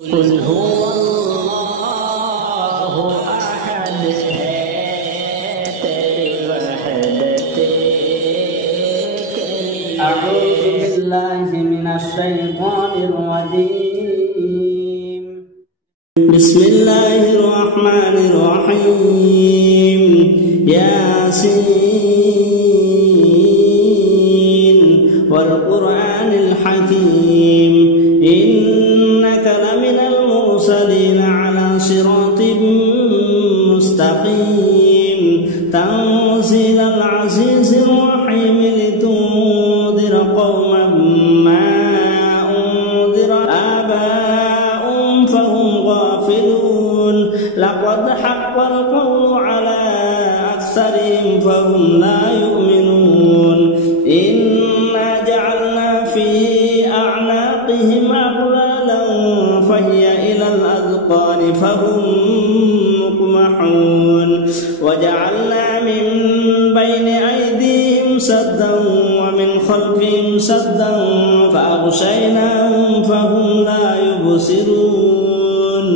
قل هو الله أحد أعوذ بالله من الشيطان الرجيم بسم الله الرحمن الرحيم ياسين والقرآن الحكيم إنك لمن المرسلين على صراط مستقيم تنزيل العزيز الرحيم لتنذر قوما ما أنذر آباؤهم فهم غافلون لقد حق القول على أكثرهم فهم لا يؤمنون إنا جعلنا في أعناقهم أغلالا فهي إلى الأذقان فهم مقمحون وجعلنا من بين أيديهم سدا ومن خلفهم سدا فأغشيناهم فهم لا يبصرون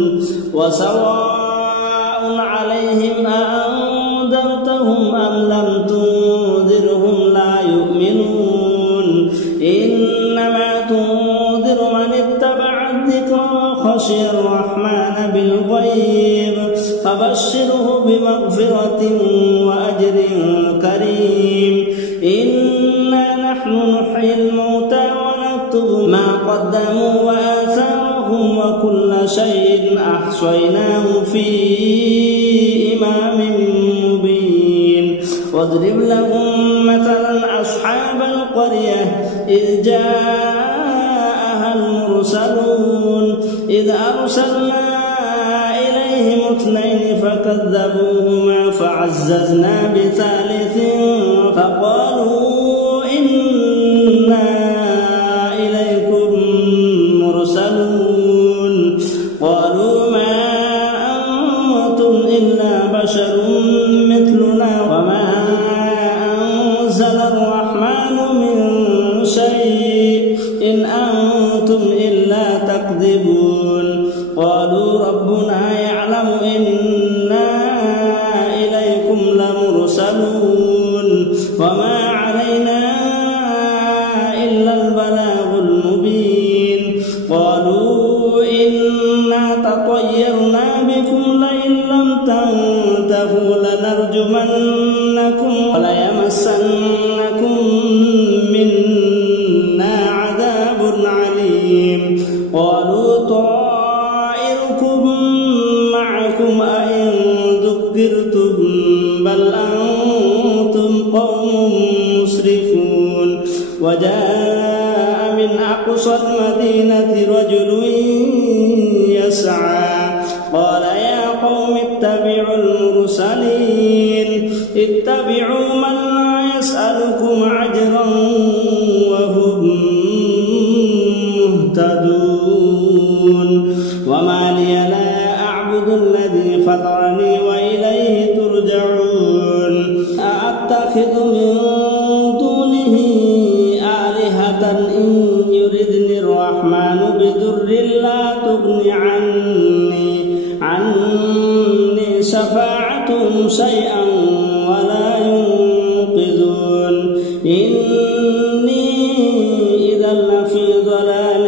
وسواء عليهم أأنذرتهم أم لم تنذرهم لا يؤمنون إنما تنذر من اتبع الذكر وخشي الرحمن بالغيب فبشره بمغفرة وأجر كريم إنا نحن نحيي الموتى ونكتب ما قدموا وآثارهم وكل شيء أحصيناه في إمام مبين واضرب لهم مثلا أصحاب القرية إذ جاءها المرسلون إذ أرسلنا إليهم اثنين فكذبوهما فعززنا بثالث فقالوا إنا إليكم مرسلون قالوا ما أنتم إلا بشر مثلنا وما أنزل الرحمن من شيء إن أنتم إلا تكذبون قالوا ربنا يعلم إنا إليكم لمرسلون وما علينا إلا البلاغ المبين قالوا إنا تطيرنا بكم لئن لم تنتهوا لنرجمنكم وليمسنكم منا عذاب عليم قالوا طائركم معكم أئن ذكرتم بل أنتم قوم مسرفون وجاء من أقصى المدينة رجل يسعى قال يا قوم اتبعوا المرسلين اتبعوا من لا يسألكم أجرا وهم مهتدون وما لي لا أعبد الذي فطرني وإليه ترجعون أأتخذ من دونه آلهة إن يردني الرحمن بضر لا تغن عني شفاعتهم شيئا ولا ينقذون إني إذا لفي ضلال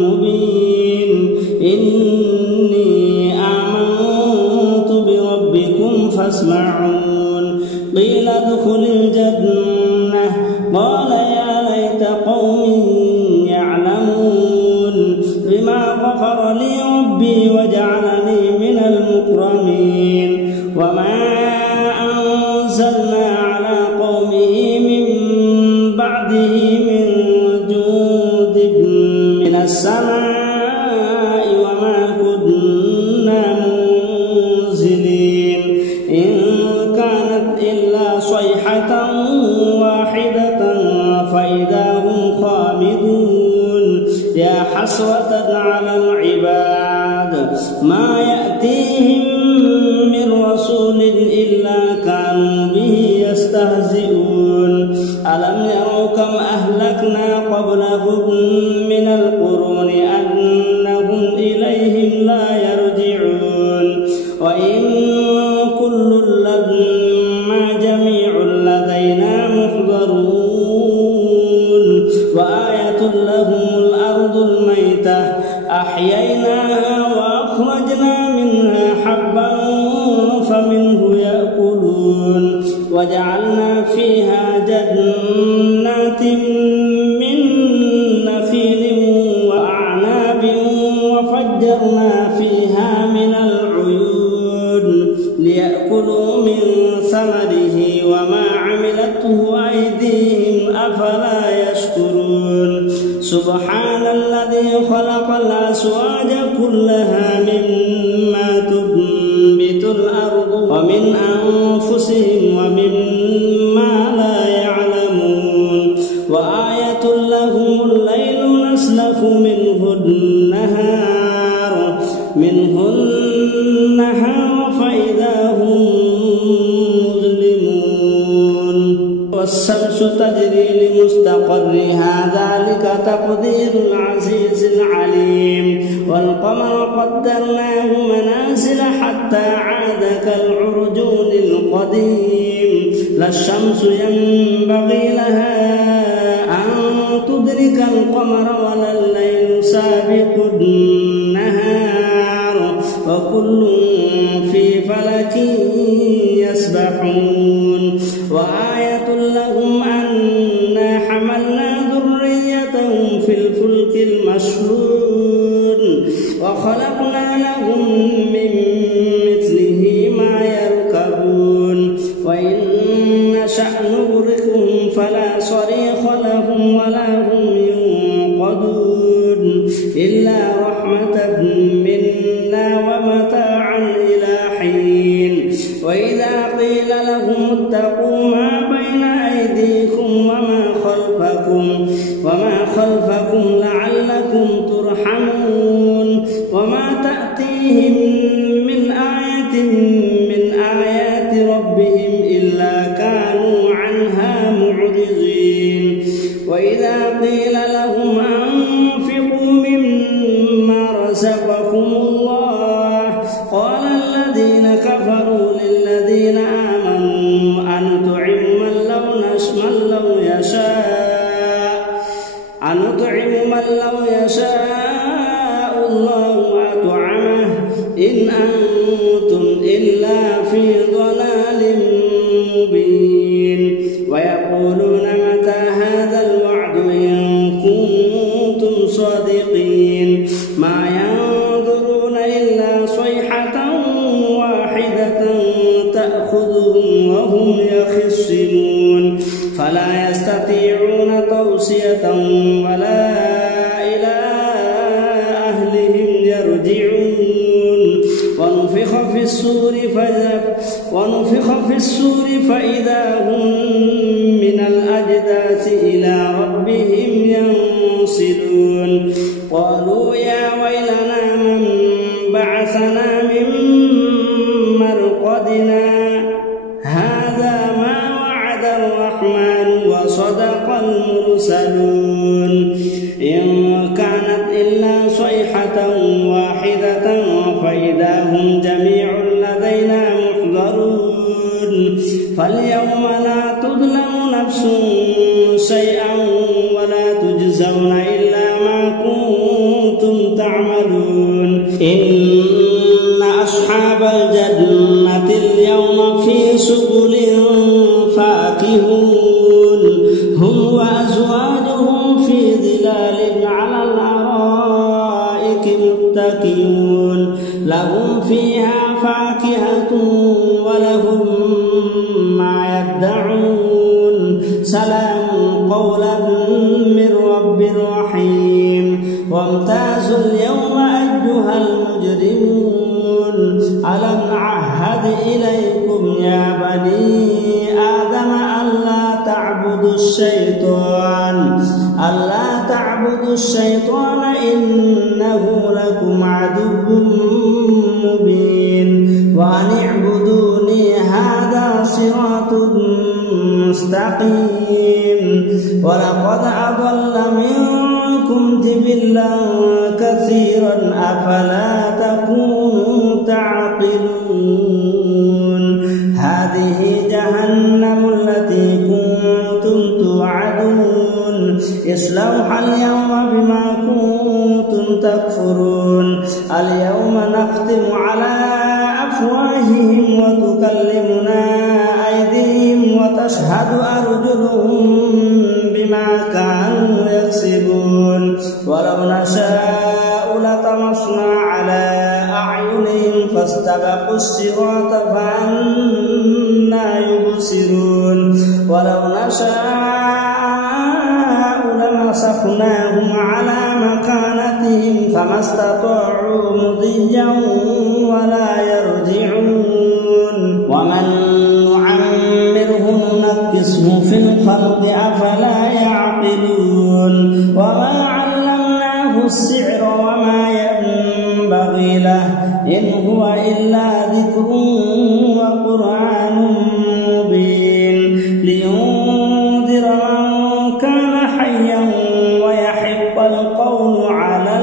مبين إني آمنت بربكم فاسمعون قيل ادخل الجنة قال يا ليت قومي يعلمون بما غفر لي ربي وجعلني من المكرمين وما أنزلنا على قومه من بعده من جند من السماء وما كنا منزلين إن كانت إلا صيحة واحدة فإذا هم خامدون يا حسرة على العباد ما يأتيهم من رسول إلا كانوا به يستهزئون ألم يروا كم أهلكنا قبلهم من القرون أنهم إليهم لا يرجعون وإن كل لما جميع لدينا محضرون وآية لهم الأرض الميتة أحييناها وأخرجنا منها حبا فمنه يأكلون وجعلنا فيها جنات من نخيل وأعناب وفجرنا فيها من العيون ليأكلوا من ثمره وما عملته أيديهم أفلا يشكرون سبحان الذي خلق الأزواج كلها مما تنبت الأرض ومن أنفسهم ومما لا يعلمون وآية لهم الليل نسلخ منه النهار فإذا هم مظلمون والشمس تجري لمستقرها ذلك تقدير العزيز العليم والقمر قدرناه منازل حتى عاد كالعرجون القديم لا الشمس ينبغي لها أن تدرك القمر ولا الليل سابق النهار وكل في فلك يسبحون وآية لهم أنا حملنا ذريتهم في الفلك المشحون وخلقنا لهم من مثله ما يركبون وإن نشأ نغرقهم فلا صريخ لهم ولا هم ينقذون إلا رحمة منا ومتاعا إلى حين وإذا قيل لهم اتقوا ما بين أيديكم وما خلفكم لعلكم ترحمون وما تأتيهم من آية من آيات ربهم إلا كانوا عنها معرضين وإذا قيل لهم أنفقوا مما رزقكم الله قال الذين كفروا للذين آمنوا أنطعم من لو يشاء الله أطعمه إن أنتم إلا في ضلال مبين ويقولون متى هذا الوعد إن كنتم صادقين ما ينظرون إلا صيحة واحدة تأخذهم وهم يخصمون فلا يستطيعون توصية ولا إلى أهلهم يرجعون ونفخ في السور فإذا هم من الأجداث إلى ربهم ينسلون قالوا يا ويلنا من بعثنا من مرقدنا هذا ما وعد الرحمن وصدق المرسلون إن كانت إلا صيحة واحدة فإذا هم جميع لدينا محضرون فاليوم لا تظلم نفس شيئا ولا تجزون إلا ما كنتم تعملون إن أصحاب الجنة اليوم في شغل فاكهون هم وأزواجهم في ظلال على الأرائك متكئون لهم فيها فاكهة ولهم ما يدعون سلام قولا من رب رحيم وامتازوا اليوم أيها المجرمون ألم أعهد إليكم يا بني آدم ألا تعبدوا الشيطان إنه لكم عدو مبين وأن اعبدوني هذا صراط مستقيم ولقد أضل منكم جبلا كثيرا أفلا تكونوا تعقلون هذه جهنم التي كنتم توعدون اصلوها اليوم بما كنتم تكفرون اليوم نختم على أفواههم وتكلمنا أيديهم وتشهد أرجلهم بما كانوا يكسبون ولو نشاء لطمسنا على أعينهم فاستبقوا الصراط فأنى يبصرون ولو نشاء لمسخناهم على مكانتهم فما استطاعوا مضيا ولا يرجعون ومن نعمره ننكسه في الخلق أفلا يعقلون وما علمناه السحر وما ينبغي له إن هو إلا ذكر وقرآن مبين لينذر من كان حيا ويحق القول على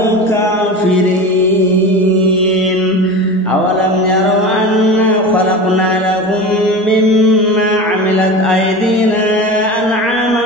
الكافرين أولم يروا أنا خلقنا لهم مما عملت أيدينا أنعاما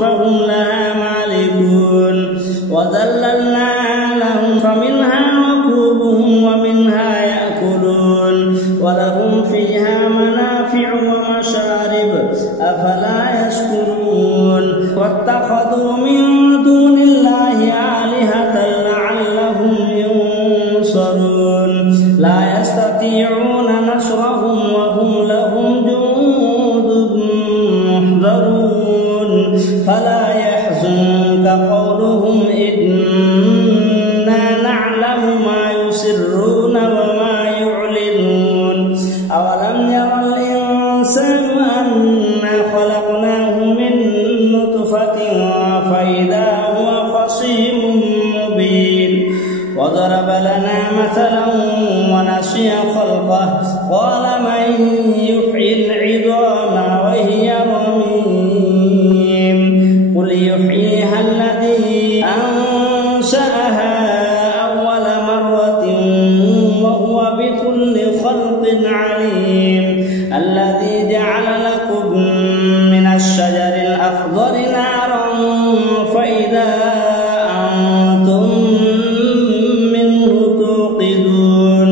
فهم لها مالكون وذللناها لهم فمنها ركوبهم ومنها يأكلون ولهم فيها منافع ومشارب أفلا يشكرون واتخذوا من دون الله آلهة لعلهم ينصرون لا يستطيعون نصرهم وهم لهم جند محضرون فلا يحزنك قولهم إنا نعلم ما يسرون وما يعلنون أولم ير الإنسان أنا خلقناه من نطفة فإذا هو خصيم مبين وضرب لنا مثلا ونسي خلقه قال من يحيي العظام وهي رميم قل يحييها الذي أنشأها أول مرة وهو بكل خلق عليم الذي جعل لكم من الشجر الأخضر نارا فإذا أنتم منه توقدون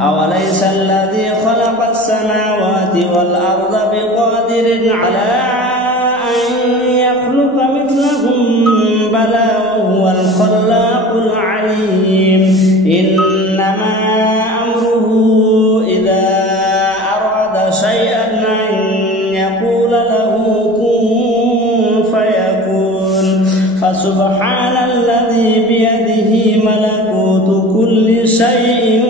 أوليس الذي خلق السماوات والأرض بقادر على أن يخلق مثلهم بلى وهو الخلاق العليم إنما أمره إذا أراد شيئا أن يقول له كن فيكون فسبحان الذي بيده ملكوت كل شيء